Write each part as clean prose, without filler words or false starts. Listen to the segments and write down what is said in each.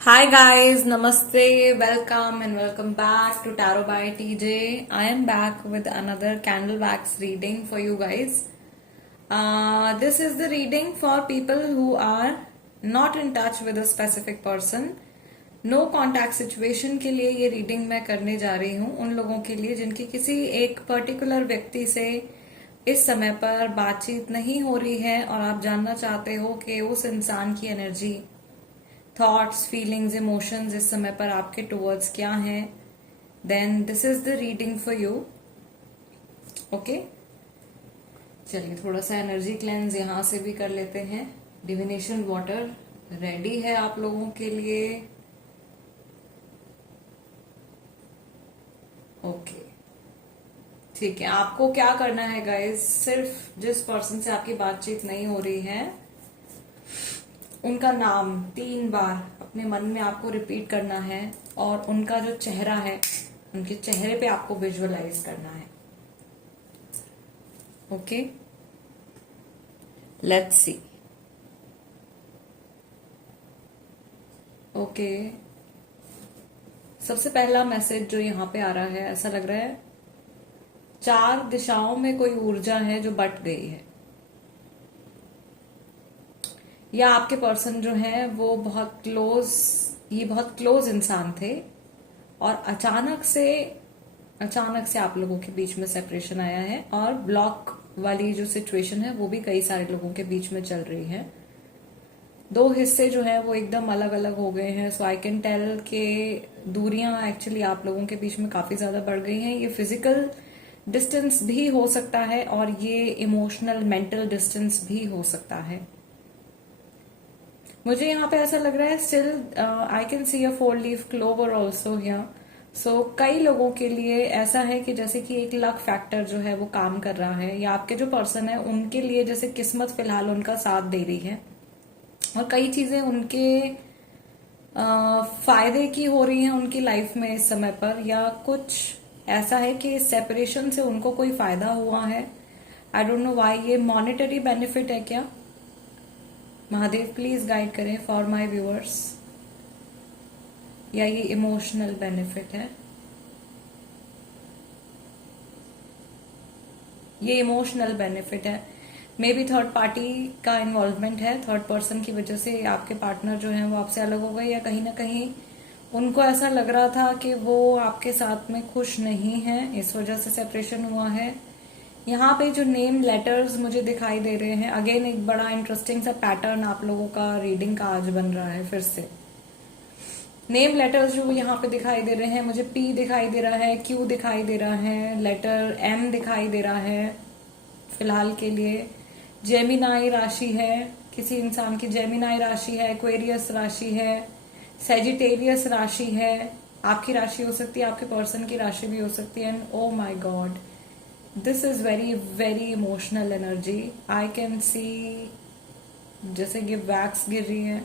Hi guys, Namaste, welcome and welcome back to Tarot by TJ. I am back with another candle wax reading for you guys. This is the reading for people who are not in touch with a specific person. No contact situation के लिए ये reading मैं करने जा रही हूँ उन लोगों के लिए जिनकी किसी एक पर्टिकुलर व्यक्ति से इस समय पर बातचीत नहीं हो रही है और आप जानना चाहते हो कि उस इंसान की एनर्जी, थॉट्स, फीलिंग्स, इमोशंस इस समय पर आपके टुवर्ड्स क्या हैं, then this is the reading for you. Okay, चलिए थोड़ा सा एनर्जी क्लेंस यहां से भी कर लेते हैं. डिविनेशन वाटर रेडी है आप लोगों के लिए. ओके, ठीक है. आपको क्या करना है गाइस, सिर्फ जिस पर्सन से आपकी बातचीत नहीं हो रही है उनका नाम 3 बार अपने मन में आपको रिपीट करना है और उनका जो चेहरा है उनके चेहरे पे आपको विजुअलाइज करना है. Okay, let's see. ओके, सबसे पहला मैसेज जो यहां पे आ रहा है, ऐसा लग रहा है 4 दिशाओं में कोई ऊर्जा है जो बट गई है, या आपके पर्सन जो है वो बहुत क्लोज इंसान थे और अचानक से आप लोगों के बीच में सेपरेशन आया है और ब्लॉक वाली जो सिचुएशन है वो भी कई सारे लोगों के बीच में चल रही है. 2 हिस्से जो है वो एकदम अलग अलग हो गए हैं. सो आई कैन टेल के दूरियां एक्चुअली आप लोगों के बीच में काफी ज्यादा बढ़ गई हैं. ये फिजिकल डिस्टेंस भी हो सकता है और ये इमोशनल मेंटल डिस्टेंस भी हो सकता है. मुझे यहाँ पे ऐसा लग रहा है still I can see a 4 leaf clover also here. So कई लोगों के लिए ऐसा है कि जैसे कि एक लक फैक्टर जो है वो काम कर रहा है, या आपके जो पर्सन है उनके लिए जैसे किस्मत फिलहाल उनका साथ दे रही है और कई चीजें उनके फायदे की हो रही हैं उनकी लाइफ में इस समय पर, या कुछ ऐसा है कि सेपरेशन से उनको कोई फायदा हुआ है. I don't know why. ये मॉनेटरी बेनिफिट है क्या? महादेव प्लीज गाइड करें फॉर माय व्यूअर्स. या ये इमोशनल बेनिफिट है? ये इमोशनल बेनिफिट है. मे बी थर्ड पार्टी का इन्वॉल्वमेंट है. थर्ड पर्सन की वजह से आपके पार्टनर जो है वो आपसे अलग हो गए, या कहीं ना कहीं उनको ऐसा लग रहा था कि वो आपके साथ में खुश नहीं है, इस वजह से सेपरेशन हुआ है. यहाँ पे जो नेम लेटर्स मुझे दिखाई दे रहे हैं, अगेन एक बड़ा इंटरेस्टिंग सा पैटर्न आप लोगों का रीडिंग का आज बन रहा है. फिर से नेम लेटर्स जो यहाँ पे दिखाई दे रहे हैं, मुझे पी दिखाई दे रहा है, क्यू दिखाई दे रहा है, लेटर एम दिखाई दे रहा है. फिलहाल के लिए जेमिनाई राशि है, किसी इंसान की जेमिनाई राशि है, एक्वेरियस राशि है, सेजिटेरियस राशि है. आपकी राशि हो सकती है, आपके पर्सन की राशि भी हो सकती है. And oh my God, this is very very emotional energy. I can सी जैसे कि वैक्स गिर रही है.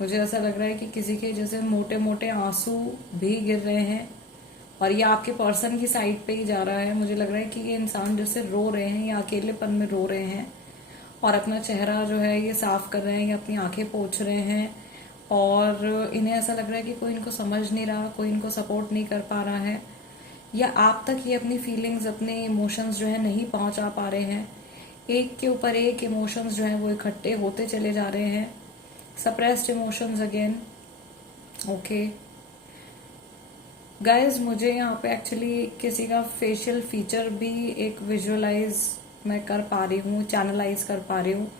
मुझे ऐसा लग रहा है कि किसी के जैसे मोटे मोटे आंसू भी गिर रहे हैं और ये आपके पर्सन की साइड पे ही जा रहा है. मुझे लग रहा है कि ये इंसान जैसे रो रहे हैं या अकेलेपन में रो रहे हैं और अपना चेहरा जो है ये साफ कर रहे हैं या अपनी आंखें पोंछ रहे हैं, और इन्हें ऐसा लग रहा है कि कोई इनको समझ नहीं रहा, कोई इनको सपोर्ट नहीं कर पा रहा है, या आप तक ये अपनी फीलिंग्स, अपने इमोशंस जो है नहीं पहुंचा पा रहे हैं. एक के ऊपर एक इमोशंस जो है वो इकट्ठे होते चले जा रहे हैं. Suppressed emotions again. Okay guys, मुझे यहाँ पे एक्चुअली किसी का फेशियल फीचर भी एक विजुअलाइज मैं कर पा रही हूँ, चैनलाइज कर पा रही हूँ.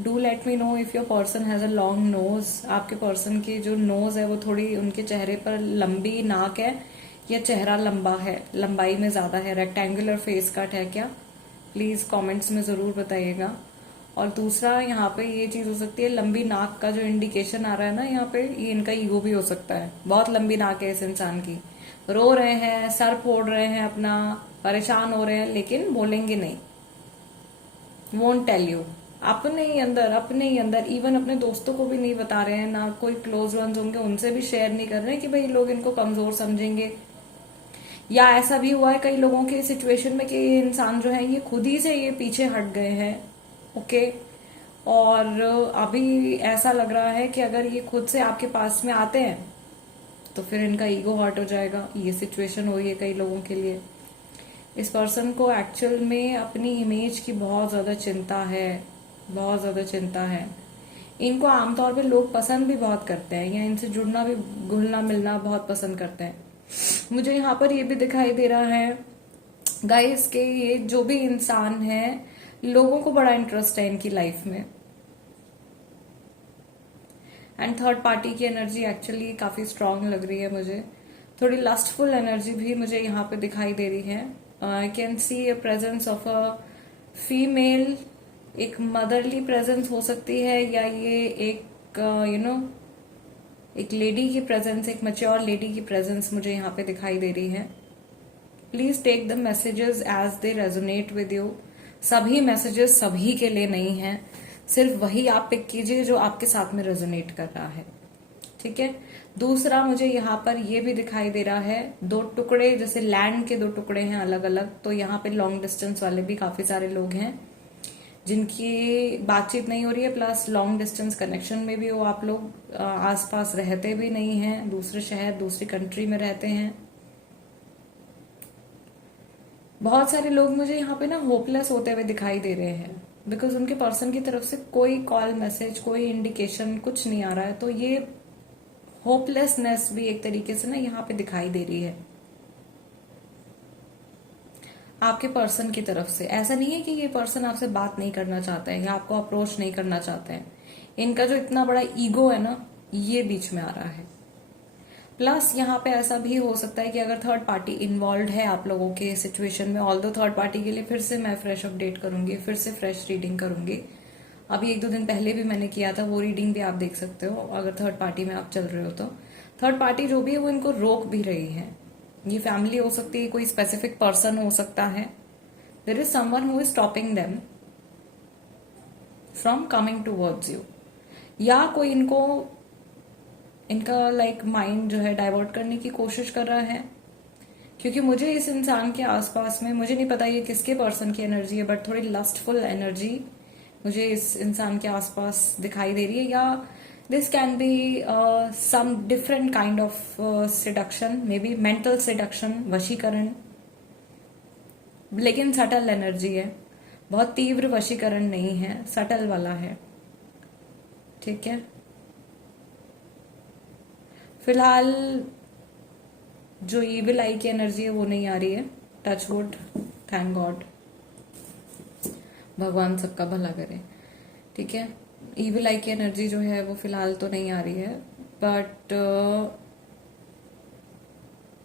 Do let me know if your person has a long nose. आपके पर्सन की जो नोज है वो थोड़ी, उनके चेहरे पर लंबी नाक है या चेहरा लंबा है, लंबाई में ज्यादा है, रेक्टेंगुलर फेस कट है क्या? प्लीज कमेंट्स में जरूर बताइएगा. और दूसरा यहाँ पे ये चीज हो सकती है, लंबी नाक का जो इंडिकेशन आ रहा है ना यहाँ पे, ये इनका ईगो भी हो सकता है. बहुत लंबी नाक है इस इंसान की, रो रहे हैं, सर फोड़ रहे हैं अपना, परेशान हो रहे हैं, लेकिन बोलेंगे नहीं. Won't tell you. अपने ही अंदर इवन अपने दोस्तों को भी नहीं बता रहे हैं, ना कोई क्लोज वंस होंगे उनसे भी शेयर नहीं कर रहे हैं कि भाई लोग इनको कमजोर समझेंगे. या ऐसा भी हुआ है कई लोगों के सिचुएशन में कि ये इंसान जो है ये खुद ही से ये पीछे हट गए हैं. ओके, और अभी ऐसा लग रहा है कि अगर ये खुद से आपके पास में आते हैं तो फिर इनका ईगो हर्ट हो जाएगा। ये सिचुएशन हो रही है कई लोगों के लिए। इस पर्सन को एक्चुअल में अपनी इमेज की बहुत ज्यादा चिंता है, बहुत ज्यादा चिंता है। इनको आमतौर पे लोग पसंद भी बहुत करते हैं, या इनसे जुड़ना भी, घुलना मिलना बहुत पसंद करते हैं। मुझे यहाँ पर ये भी दिखाई दे रहा है गाइस के ये जो भी इंसान है, लोगों को बड़ा इंटरेस्ट है इनकी लाइफ में। एंड थर्ड पार्टी की एनर्जी एक्चुअली काफी स्ट्रांग लग रही है मुझे। थोड़ी लस्टफुल एनर्जी भी मुझे यहाँ पे दिखाई दे रही है। आई can see a presence of a female, एक मदरली प्रेजेंस हो सकती है, या ये एक एक लेडी की प्रेजेंस, एक मैच्योर लेडी की प्रेजेंस मुझे यहाँ पे दिखाई दे रही है। Please take the messages as they resonate with you. सभी मैसेजेस सभी के लिए नहीं है, सिर्फ वही आप पिक कीजिए जो आपके साथ में रेजोनेट कर रहा है, ठीक है। दूसरा मुझे यहाँ पर ये भी दिखाई दे रहा है, दो टुकड़े, जैसे लैंड के दो टुकड़े हैं अलग अलग। तो यहाँ पे लॉन्ग डिस्टेंस वाले भी काफी सारे लोग हैं जिनकी बातचीत नहीं हो रही है, प्लस लॉन्ग डिस्टेंस कनेक्शन में भी वो आप लोग आसपास रहते भी नहीं हैं, दूसरे शहर दूसरी कंट्री में रहते हैं। बहुत सारे लोग मुझे यहाँ पे ना होपलेस होते हुए दिखाई दे रहे हैं, बिकॉज उनके पर्सन की तरफ से कोई कॉल मैसेज, कोई इंडिकेशन, कुछ नहीं आ रहा है। तो ये होपलेसनेस भी एक तरीके से ना यहाँ पे दिखाई दे रही है आपके पर्सन की तरफ से। ऐसा नहीं है कि ये पर्सन आपसे बात नहीं करना चाहते हैं या आपको अप्रोच नहीं करना चाहते हैं। इनका जो इतना बड़ा ईगो है ना, ये बीच में आ रहा है। प्लस यहाँ पे ऐसा भी हो सकता है कि अगर थर्ड पार्टी इन्वॉल्व है आप लोगों के सिचुएशन में, ऑल्दो थर्ड पार्टी के लिए फिर से मैं फ्रेश अपडेट करूंगी, फिर से फ्रेश रीडिंग करूंगी। अभी 1-2 दिन पहले भी मैंने किया था, वो रीडिंग भी आप देख सकते हो अगर थर्ड पार्टी में आप चल रहे हो तो। थर्ड पार्टी जो भी है वो इनको रोक भी रही है। ये फैमिली हो सकती है, कोई स्पेसिफिक पर्सन हो सकता है। There is someone who is stopping them from coming towards you, या कोई इनका माइंड जो है डाइवर्ट करने की कोशिश कर रहा है। क्योंकि मुझे इस इंसान के आसपास में, मुझे नहीं पता ये किसके पर्सन की एनर्जी है, बट थोड़ी लस्टफुल एनर्जी मुझे इस इंसान के आसपास दिखाई दे रही है। या this can be some different kind of seduction, may be mental seduction, वशीकरण, लेकिन सटल एनर्जी है, बहुत तीव्र वशीकरण नहीं है, सटल वाला है, ठीक है। फिलहाल जो ईविल आई की एनर्जी है वो नहीं आ रही है, टच वुड, थैंक गॉड, भगवान सबका भला करे, ठीक है। ईविल आई की एनर्जी जो है वो फिलहाल तो नहीं आ रही है, बट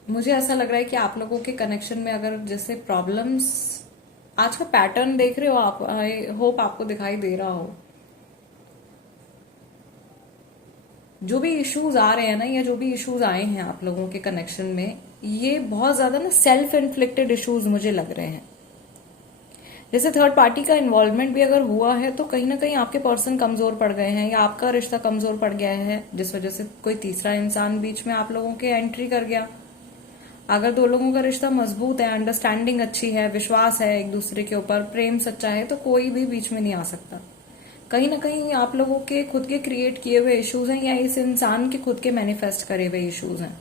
मुझे ऐसा लग रहा है कि आप लोगों के कनेक्शन में अगर जैसे प्रॉब्लम्स, आज का पैटर्न देख रहे हो आप, आई होप आपको दिखाई दे रहा हो। जो भी इश्यूज आ रहे हैं ना, या जो भी इश्यूज आए हैं आप लोगों के कनेक्शन में, ये बहुत ज्यादा ना सेल्फ इन्फ्लिक्टेड इश्यूज मुझे लग रहे हैं। जैसे थर्ड पार्टी का इन्वॉल्वमेंट भी अगर हुआ है तो कहीं ना कहीं आपके पर्सन कमजोर पड़ गए हैं, या आपका रिश्ता कमजोर पड़ गया है, जिस वजह से कोई तीसरा इंसान बीच में आप लोगों के एंट्री कर गया। अगर दो लोगों का रिश्ता मजबूत है, अंडरस्टैंडिंग अच्छी है, विश्वास है एक दूसरे के ऊपर, प्रेम सच्चा है, तो कोई भी बीच में नहीं आ सकता। कहीं ना कहीं आप लोगों के खुद के क्रिएट किए हुए इश्यूज हैं, या इस इंसान के खुद के मैनिफेस्ट करे हुए इश्यूज हैं।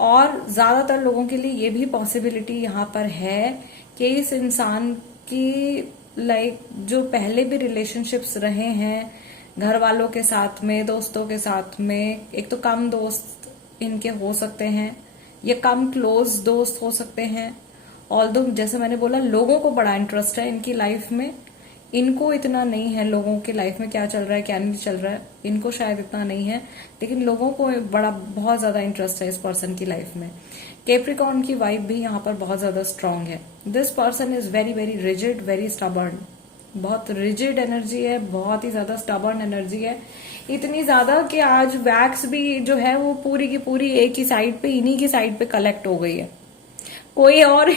और ज्यादातर लोगों के लिए ये भी पॉसिबिलिटी यहाँ पर है कि इस इंसान की जो पहले भी रिलेशनशिप्स रहे हैं घर वालों के साथ में, दोस्तों के साथ में, एक तो कम दोस्त इनके हो सकते हैं या कम क्लोज दोस्त हो सकते हैं। ऑल्दो जैसे मैंने बोला, लोगों को बड़ा इंटरेस्ट है इनकी लाइफ में, इनको इतना नहीं है लोगों की लाइफ में क्या चल रहा है क्या नहीं चल रहा है, इनको शायद इतना नहीं है, लेकिन लोगों को बहुत ज्यादा इंटरेस्ट है इस पर्सन की लाइफ में। कैप्रिकॉर्न की वाइब भी यहाँ पर बहुत ज्यादा स्ट्रांग है। This person is very very rigid, very stubborn, बहुत रिजिड एनर्जी है, बहुत ही ज्यादा स्टबर्न एनर्जी है। इतनी ज्यादा कि आज वैक्स भी जो है वो पूरी की पूरी एक ही साइड पे, इन्हीं की साइड पे कलेक्ट हो गई है। कोई और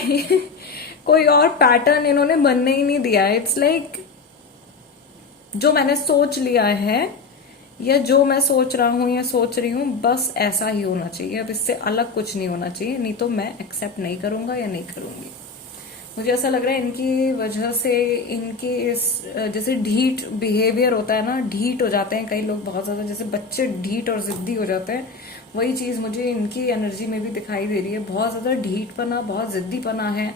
कोई और पैटर्न इन्होंने बनने ही नहीं दिया है। इट्स जो मैंने सोच लिया है, या जो मैं सोच रहा हूं या सोच रही हूं, बस ऐसा ही होना चाहिए, अब इससे अलग कुछ नहीं होना चाहिए, नहीं तो मैं एक्सेप्ट नहीं करूंगा या नहीं करूंगी। मुझे ऐसा लग रहा है इनकी वजह से इनकी इस जैसे ढीठ बिहेवियर होता है ना, ढीठ हो जाते हैं कई लोग बहुत ज्यादा, जैसे बच्चे ढीठ और जिद्दी हो जाते हैं, वही चीज मुझे इनकी एनर्जी में भी दिखाई दे रही है। बहुत ज्यादा ढीठपना, बहुत जिद्दीपना है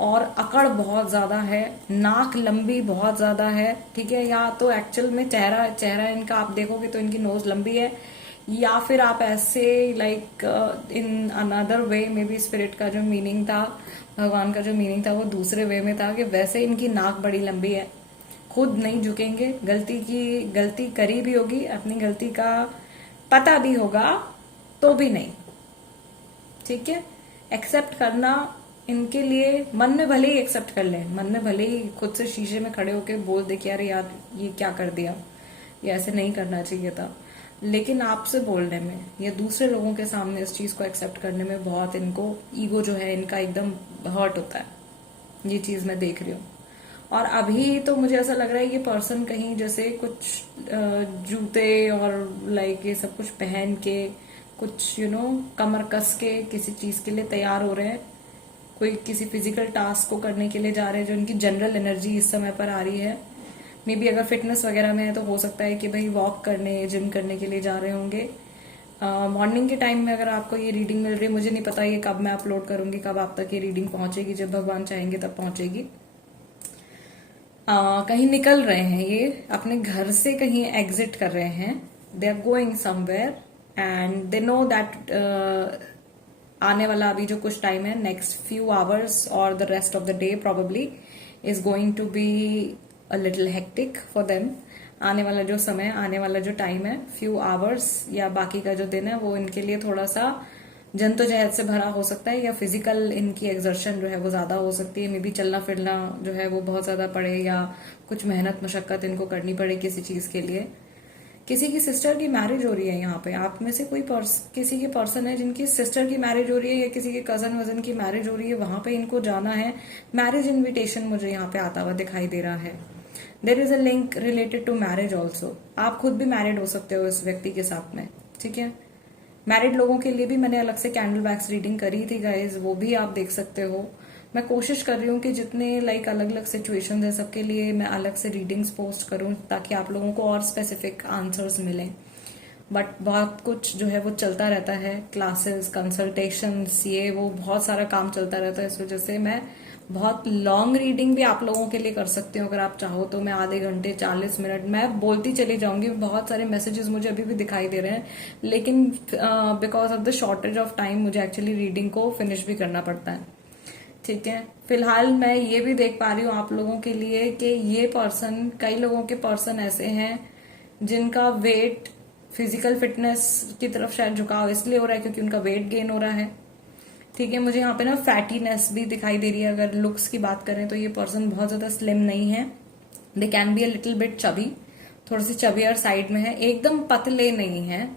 और अकड़ बहुत ज्यादा है, नाक लंबी बहुत ज्यादा है, ठीक है। या तो एक्चुअल में चेहरा चेहरा इनका आप देखोगे तो इनकी नोज लंबी है, या फिर आप ऐसे लाइक इन अनदर वे में भी स्पिरिट का जो मीनिंग था, भगवान का जो मीनिंग था वो दूसरे वे में था कि वैसे इनकी नाक बड़ी लंबी है, खुद नहीं झुकेंगे, गलती करी भी होगी, अपनी गलती का पता भी होगा तो भी नहीं, ठीक है। एक्सेप्ट करना इनके लिए, मन में भले ही एक्सेप्ट कर लें, मन में भले ही खुद से शीशे में खड़े होके बोल दे कि यार ये क्या कर दिया, ये ऐसे नहीं करना चाहिए था, लेकिन आपसे बोलने में या दूसरे लोगों के सामने इस चीज को एक्सेप्ट करने में बहुत इनको ईगो जो है इनका एकदम हर्ट होता है। ये चीज मैं देख रही हूँ। और अभी तो मुझे ऐसा लग रहा है ये पर्सन कहीं जैसे कुछ जूते और लाइक ये सब कुछ पहन के कुछ कमर कस के किसी चीज के लिए तैयार हो रहे हैं, कोई किसी फिजिकल टास्क को करने के लिए जा रहे हैं, जो इनकी जनरल एनर्जी इस समय पर आ रही है। मे बी अगर फिटनेस वगैरह में है तो हो सकता है कि भाई वॉक करने, जिम करने के लिए जा रहे होंगे। मॉर्निंग के टाइम में अगर आपको ये रीडिंग मिल रही है, मुझे नहीं पता ये कब मैं अपलोड करूंगी, कब आप तक ये रीडिंग पहुंचेगी, जब भगवान चाहेंगे तब पहुंचेगी। कहीं निकल रहे हैं ये, अपने घर से कहीं एग्जिट कर रहे हैं, they are going somewhere and they know that आने वाला अभी जो कुछ टाइम है, नेक्स्ट फ्यू आवर्स और the rest of the day probably is going to be a little hectic for them. आने वाला जो समय, आने वाला जो टाइम है, फ्यू आवर्स या बाकी का जो दिन है, वो इनके लिए थोड़ा सा जद्दोजहद से भरा हो सकता है, या फिजिकल इनकी एक्सर्शन जो है वो ज्यादा हो सकती है। मे बी चलना फिरना जो है वो बहुत ज्यादा पड़े, या कुछ मेहनत मशक्कत इनको करनी पड़े किसी चीज के लिए। किसी की सिस्टर की मैरिज हो रही है यहाँ पे, आप में से कोई किसी के पर्सन है जिनकी सिस्टर की मैरिज हो रही है, या किसी के कजन वजन की मैरिज हो रही है, वहां पे इनको जाना है। मैरिज इन्विटेशन मुझे यहाँ पे आता हुआ दिखाई दे रहा है। There is a link related to marriage also. आप खुद भी मैरिड हो सकते हो इस व्यक्ति के साथ में, ठीक है। मैरिड लोगों के लिए भी मैंने अलग से कैंडल वैक्स रीडिंग करी थी गाइज, वो भी आप देख सकते हो। मैं कोशिश कर रही हूँ कि जितने लाइक अलग अलग सिचुएशंस है सबके लिए मैं अलग से रीडिंग्स पोस्ट करूँ, ताकि आप लोगों को और स्पेसिफिक आंसर्स मिलें। बट बहुत कुछ जो है वो चलता रहता है, क्लासेस, कंसल्टेशंस, ये वो बहुत सारा काम चलता रहता है। इस वजह से मैं बहुत लॉन्ग रीडिंग भी आप लोगों के लिए कर सकती हूँ, अगर आप चाहो तो। मैं आधे घंटे 40 मिनट मैं बोलती चली जाऊंगी। बहुत सारे मैसेजेस मुझे अभी भी दिखाई दे रहे हैं, लेकिन because of the shortage of time मुझे एक्चुअली रीडिंग को फिनिश भी करना पड़ता है, ठीक है। फिलहाल मैं ये भी देख पा रही हूँ आप लोगों के लिए कि ये पर्सन, कई लोगों के पर्सन ऐसे हैं जिनका वेट, फिजिकल फिटनेस की तरफ शायद झुकाव इसलिए हो रहा है क्योंकि उनका वेट गेन हो रहा है, ठीक है। मुझे यहाँ पे ना फैटीनेस भी दिखाई दे रही है। अगर लुक्स की बात करें तो ये पर्सन बहुत ज्यादा स्लिम नहीं है, they can be a little bit chubby, थोड़ी सी चबियर साइड में है, एकदम पतले नहीं है,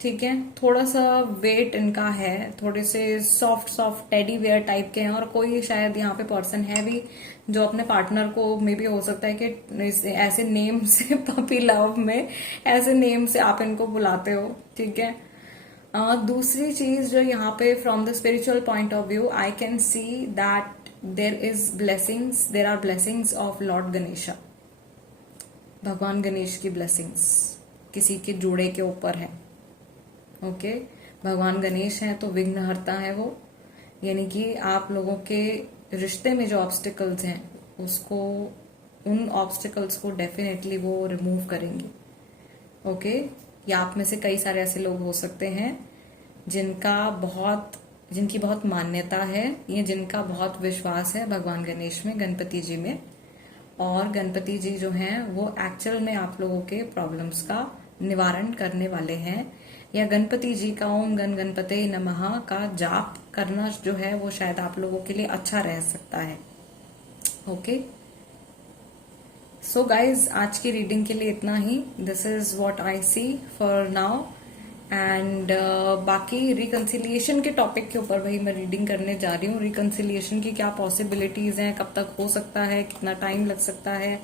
ठीक है। थोड़ा सा वेट इनका है, थोड़े से soft soft teddy where type के हैं। और कोई शायद यहाँ पे पर्सन है भी जो अपने पार्टनर को, मे बी हो सकता है कि ऐसे नेम से, पपी लव में ऐसे नेम से आप इनको बुलाते हो, ठीक है। दूसरी चीज जो यहाँ पे from the spiritual point of view I can see that there are blessings of lord Ganesha. भगवान गणेश की ब्लेसिंग्स किसी के जोड़े के ऊपर है, ओके। भगवान गणेश है तो विघ्नहर्ता है वो, यानी कि आप लोगों के रिश्ते में जो ऑब्स्टिकल्स हैं उसको, उन ऑब्स्टिकल्स को डेफिनेटली वो रिमूव करेंगे, ओके। या आप में से कई सारे ऐसे लोग हो सकते हैं जिनकी बहुत मान्यता है, या जिनका बहुत विश्वास है भगवान गणेश में, गणपति जी में। और गणपति जी जो हैं वो एक्चुअल में आप लोगों के प्रॉब्लम्स का निवारण करने वाले हैं, या गणपति जी का ओम गण गणपते नमः का जाप करना जो है वो शायद आप लोगों के लिए अच्छा रह सकता है, ओके। सो गाइज, आज की रीडिंग के लिए इतना ही। This is what I see for now. And बाकी रिकंसिलिएशन के टॉपिक के ऊपर भाई मैं रीडिंग करने जा रही हूँ। रिकंसिलिएशन की क्या पॉसिबिलिटीज हैं, कब तक हो सकता है, कितना टाइम लग सकता है।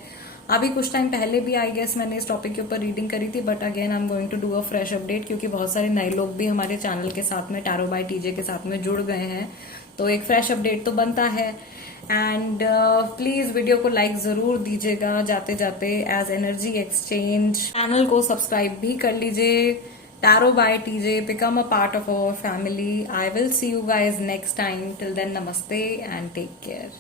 अभी कुछ टाइम पहले भी आई गेस मैंने इस टॉपिक के ऊपर रीडिंग करी थी, but again I am going to do a fresh update, क्योंकि बहुत सारे नए लोग भी हमारे चैनल के साथ में, टैरो बाय टीजे के साथ में जुड़ गए हैं, तो एक फ्रेश अपडेट तो बनता है। एंड प्लीज वीडियो को लाइक जरूर दीजिएगा जाते जाते एज एनर्जी एक्सचेंज। चैनल को सब्सक्राइब भी कर लीजिए। Tarot by TJ, become a part of our family. I will see you guys next time. Till then, namaste and take care.